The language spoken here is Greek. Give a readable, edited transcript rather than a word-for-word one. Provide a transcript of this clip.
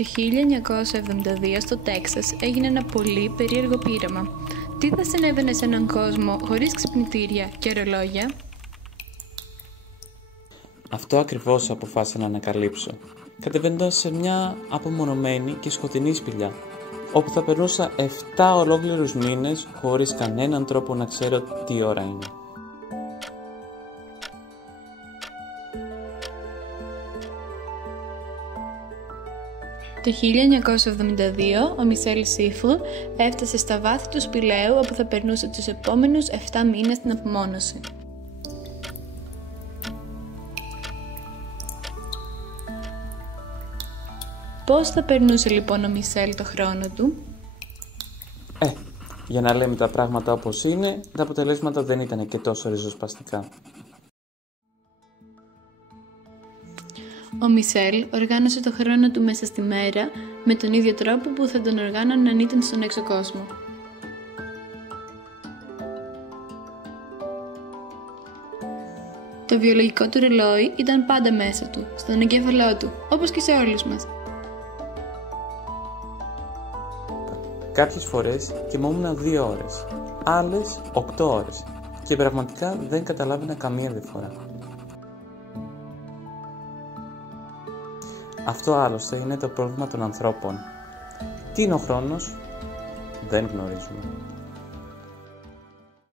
Το 1972 στο Τέξας έγινε ένα πολύ περίεργο πείραμα. Τι θα συνέβαινε σε έναν κόσμο χωρίς ξυπνητήρια και ωρολόγια? Αυτό ακριβώς αποφάσισα να ανακαλύψω, κατεβαίνοντας σε μια απομονωμένη και σκοτεινή σπηλιά, όπου θα περνούσα 7 ολόκληρους μήνες χωρίς κανέναν τρόπο να ξέρω τι ώρα είναι. Το 1972 ο Μισελ Σίφλ έφτασε στα βάθη του σπηλαίου, όπου θα περνούσε τους επόμενους 7 μήνες στην απομόνωση. Πώς θα περνούσε λοιπόν ο Μισελ το χρόνο του? Για να λέμε τα πράγματα όπως είναι, τα αποτελέσματα δεν ήταν και τόσο ριζοσπαστικά. Ο Μισελ οργάνωσε το χρόνο του μέσα στη μέρα με τον ίδιο τρόπο που θα τον οργάνωνε αν ήταν στον έξω κόσμο. Το βιολογικό του ρολόι ήταν πάντα μέσα του, στον εγκέφαλό του, όπως και σε όλους μας. Κάποιες φορές κοιμόμουν 2 ώρες, άλλες 8 ώρες και πραγματικά δεν καταλάβαινα καμία διαφορά. Αυτό άλλωστε είναι το πρόβλημα των ανθρώπων. Τι είναι ο χρόνος? Δεν γνωρίζουμε.